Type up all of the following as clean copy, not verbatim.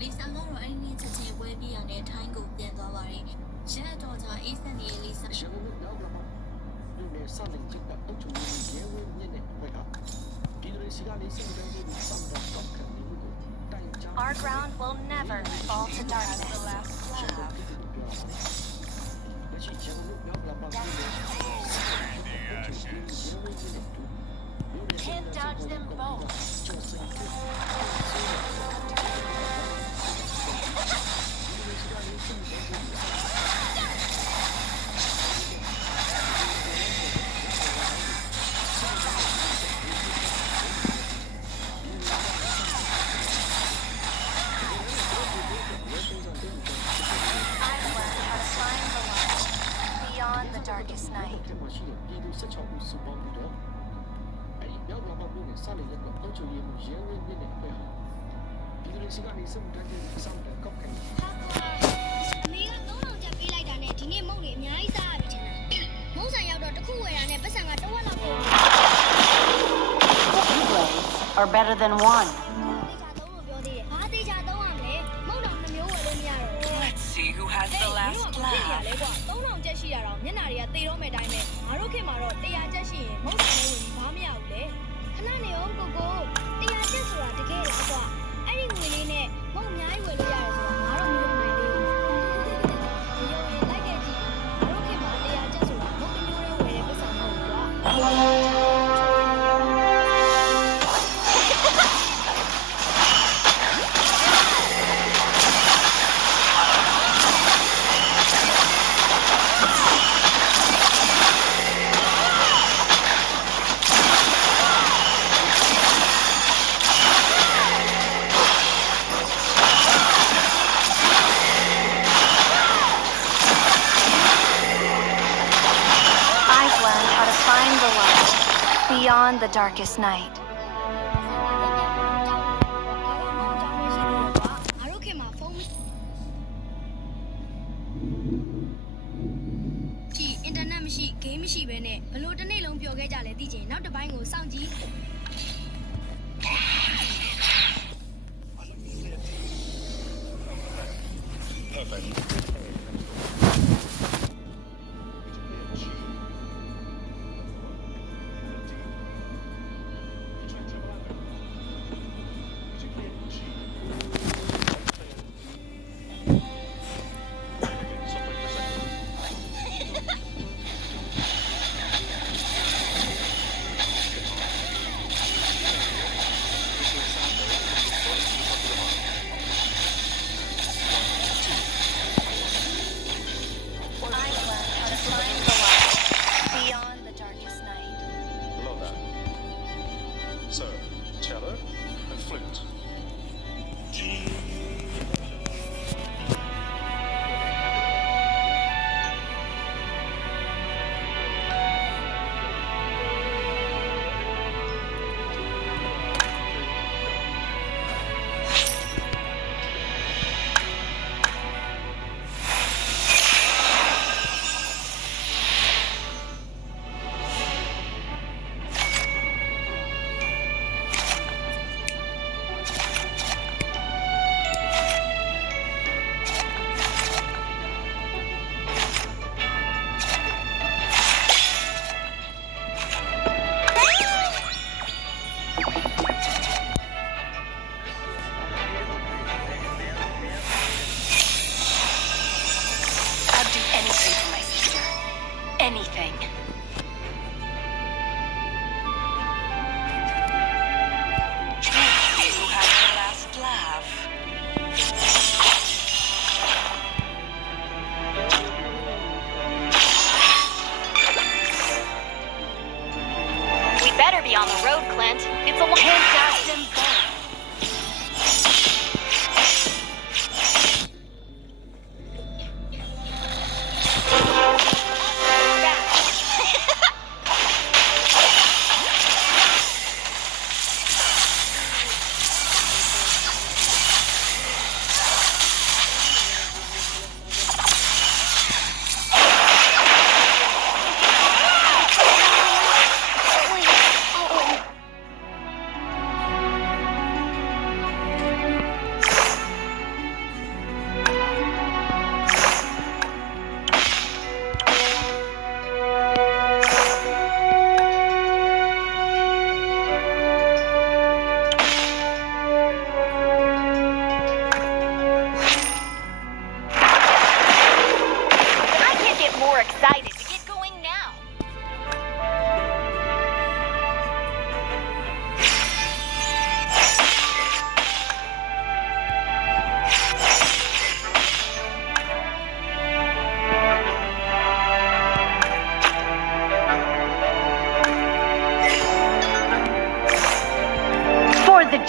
Lisa ကတော့အဲ့ဒီနေ့ချက်ချင်းပွဲပြီးရတဲ့ထိုင်းကိုပြန်သွားပါတယ်။ရက်တော်ကြာအေးစက်နေတဲ့ Lisa ရန်ကုန်မြို့မြောက်လာမှာမြို့နယ်စတင်จิตတဲ့အုပ်ချုပ်ရေးရဲဝင်းမြင့်တဲ့ဘက်ကပြည်သူတွေစီကနေစိတ်တိုင်းကြီးစမ်းတော့တောက်ခံနေမှုကိုတိုင်ကြား Our ground will never fall to darkness. လက်ရှိရန်ကုန်မြို့မြောက်လာမှာမြို့နယ်ရဲဝင်းမြင့်တဲ့ Can't dodge them both. I've learned how to find the light beyond the darkest night. ပြည်သူ16ဦးစုပေါင်းပြီးတော့အဲ့ဒီမြောက်လာမှာမြို့နယ်စတင်ရက်ကအုပ်ချုပ်ရေးမှရဲဝင်းမြင့်တဲ့ဘက်ဟာပြည်သူတွေစီကနေစိတ်တိုင်းကြီးစမ်းတော့ကောက်ခံနေ အမေက3000ကျပ်ပေးလိုက်တာနဲ့ဒီနေ့မုံတွေအများကြီးစားရပြီချင်တာမုံဆန်ရောက်တော့တစ်ခုဝယ်တာနဲ့ပတ်စံကတစ်ဝက်လောက်ကုန် Two ways are better than one. တေချာသုံးလို့ပြောသေးတယ်ဘာတေချာသုံးရမလဲမုံတော်2မျိုးဝယ်လို့မရတော့ဘူး Let's see who has the last ဖြစ်နေရ laugh. လဲကွာ3000ကျပ်ရှိရတော့မျက်နှာတွေကသေတော့မဲ့အတိုင်းပဲငါတို့ခင်မှာတော့100ကျပ်ရှိရင်မုံဆန်လေးဝင်ပြီးဘာမရဘူးလေခဏနေအောင်ကိုကို100ကျပ်ဆိုတာတကယ်လားကွာအဲ့ဒီငွေလေးနဲ့မုံအများကြီးဝယ်လို့ရတယ်ဆိုတာငါတော့မယုံနိုင်သေးဘူးမယုံရင်လိုက်ခဲ့ကြည့်ငါတို့ခင်မှာ100ကျပ်ဆိုတာမုံတစ်မျိုးလေးဝယ်တဲ့ပတ်စံမဟုတ်ဘူးကွာ I've learned how to find the light beyond the darkest night. ငါတို့ခင်မှာဖုန်းကြည့်အင်တာနက်မရှိဂိမ်းမရှိဘဲနဲ့ဘလို့တစ်နေ့လုံးပျော်ခဲ့ကြလဲသိချင်နောက်တစ်ပိုင်းကိုစောင့်ကြည့် ဒီ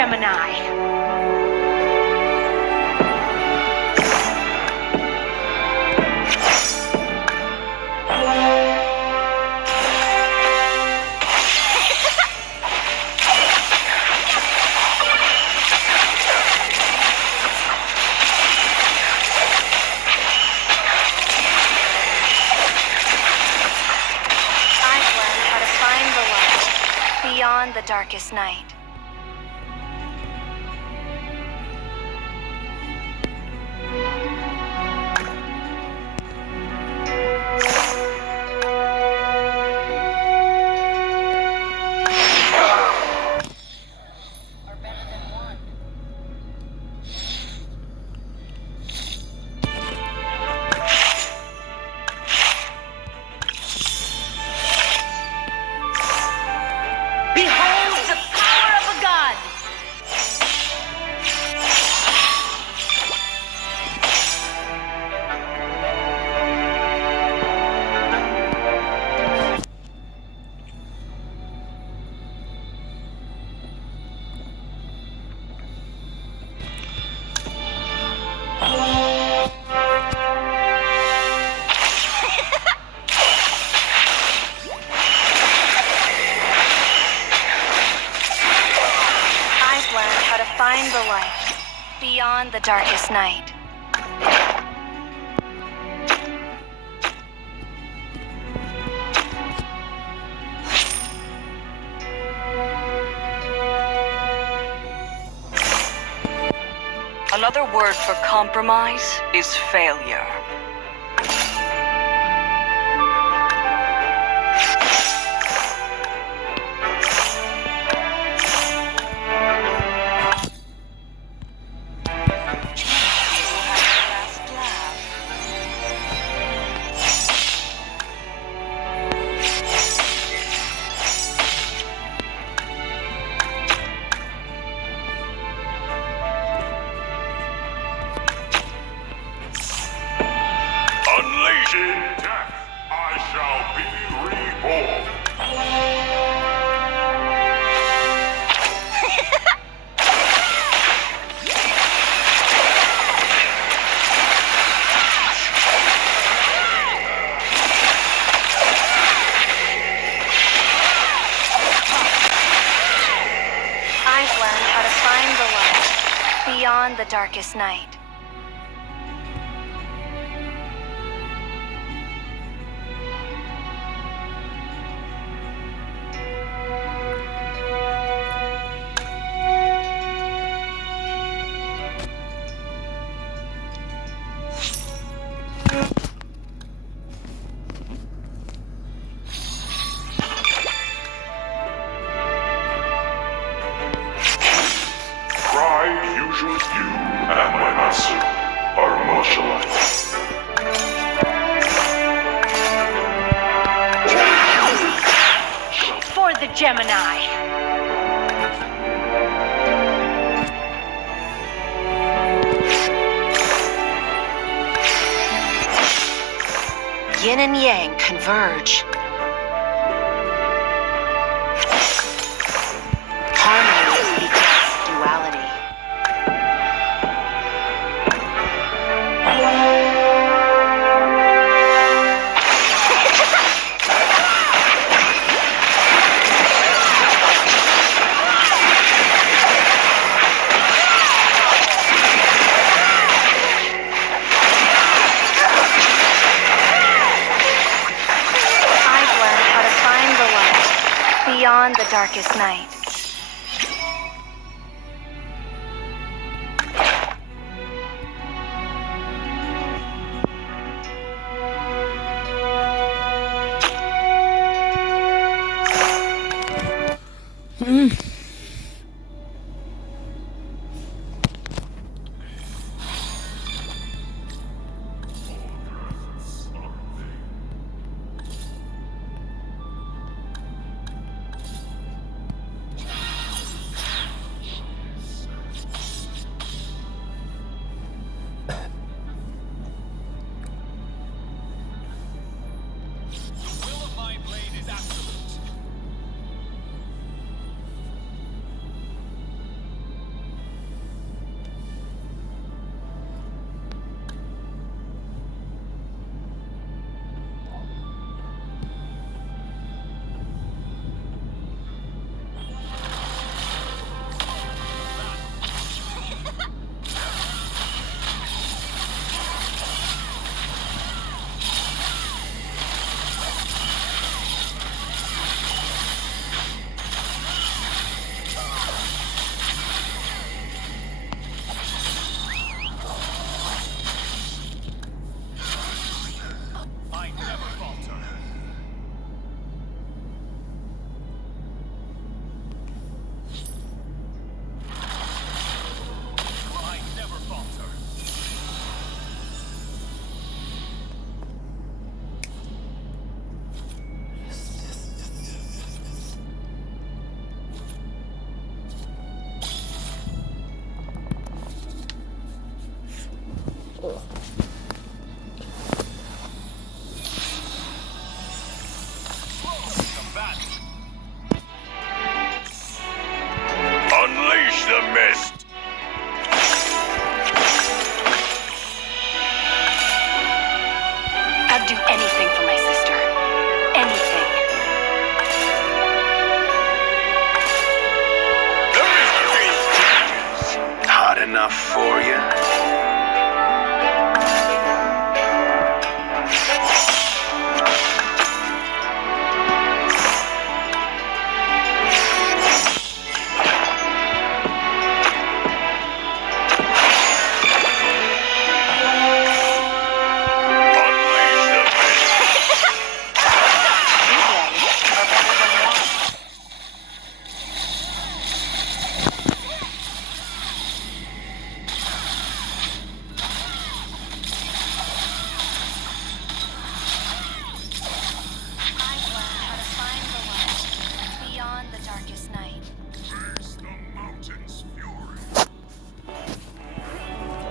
Gemini. I've learned how to find the light beyond the darkest night. Behold the power of a god! I've learned how to find the light beyond the darkest night. Another word for compromise is failure. Last laugh. Unleashing death, I shall be reborn. I've learned how to find the light beyond the darkest night. Pride, usual you, and my master are much alike. For the Gemini. Yin and Yang converge. Harmony begets duality. I've learned how to find the light beyond the darkest night. Unleash the mist. I'd do anything for my sister. Anything. The mist beast. Hot enough for you? Unleash the mist. These days are better than one. I've learned how to find the light beyond the darkest night. Face the mountain's fury.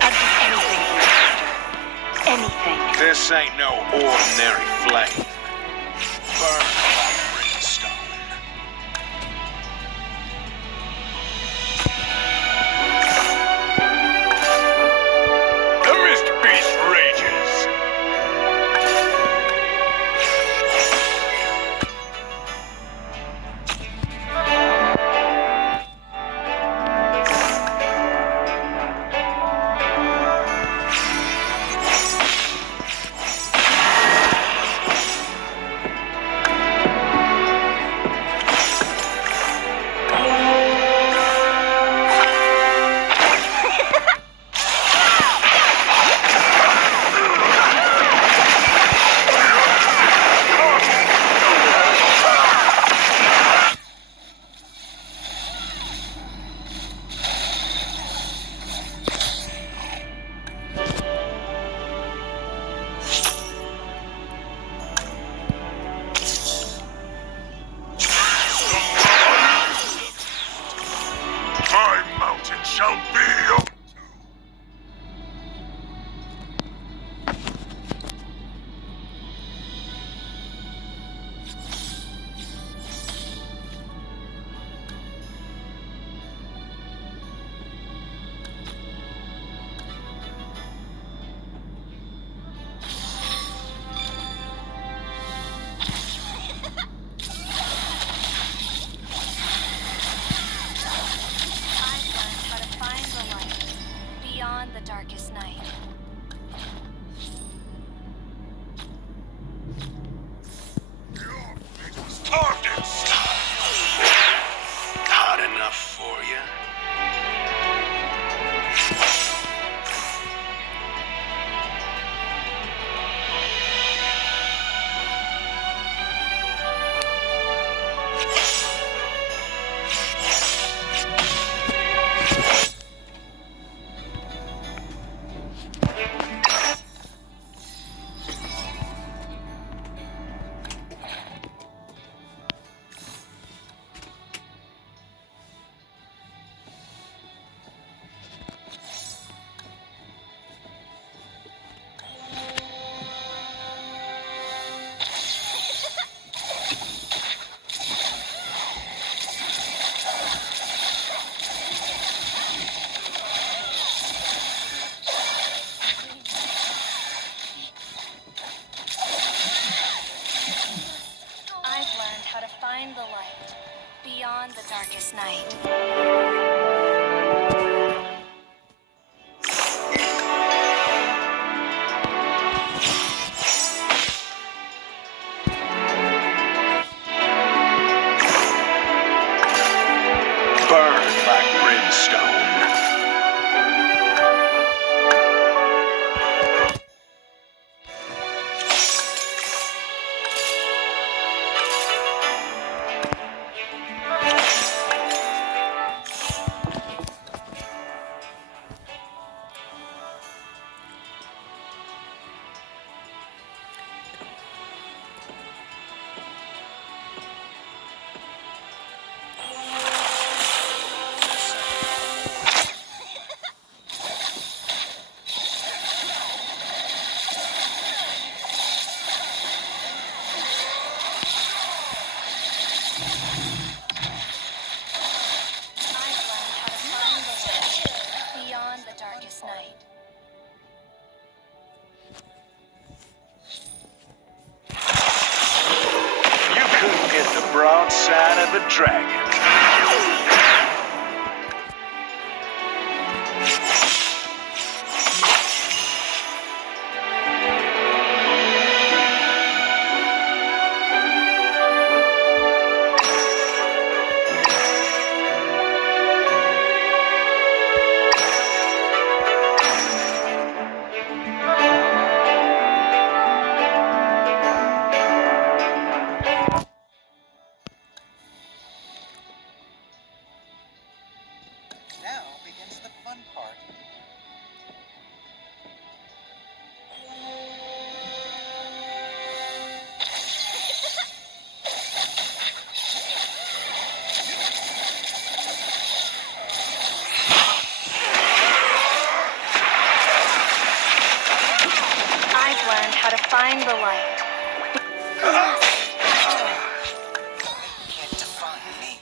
I'd do anything for my sister. Anything. This ain't no ordinary flame. Burn like brimstone. The mist beast rages. My mountain shall be your I've learned how to find the light beyond the darkest night. targets. Hot enough for you? night. You couldn't get the broadside of a dragon. Now begins the fun part. I've learned how to find the light. Can't define me.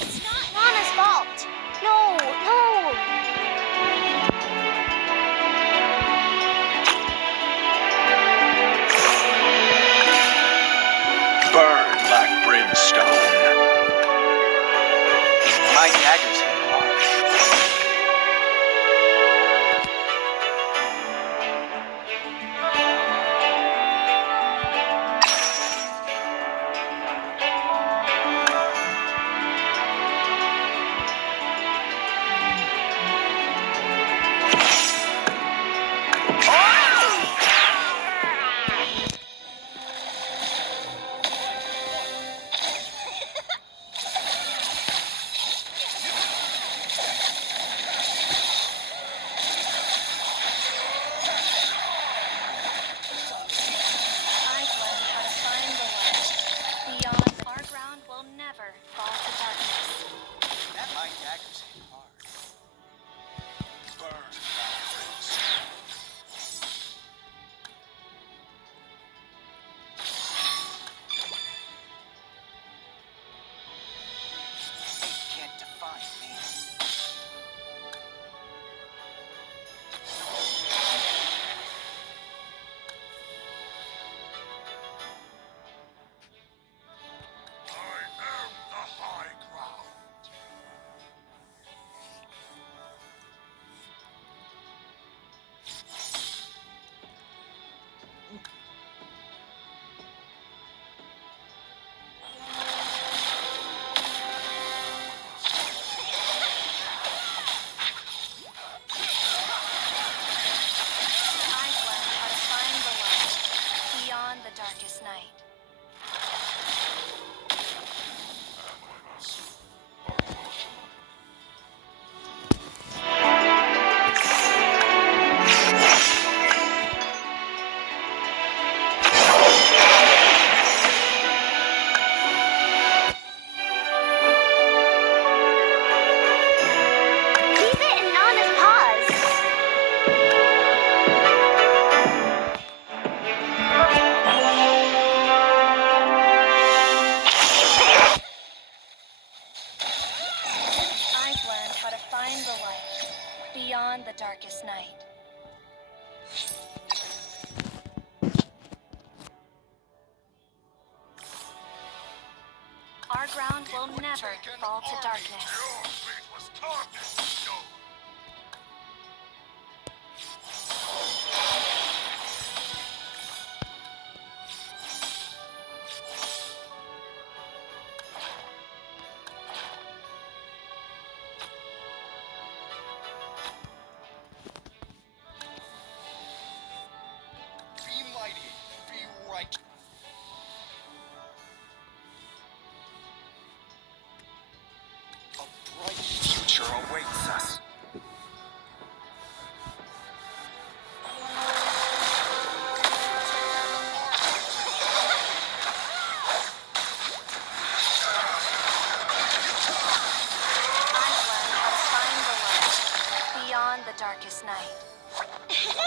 It's not Lana's fault. No, no. Burn like brimstone. My daggers hit hard. I've learned how to find the light. Beyond our ground will never fall to darkness. That my daggers hit hard. Burn like brimstone. Can't define me. I've learned how to find the light. Beyond the darkest night. Keep it in Nana's paws. I've learned how to find the light. Beyond the darkest night. Our ground will never fall to darkness. Be mighty. Be right. A bright future awaits us. darkest night.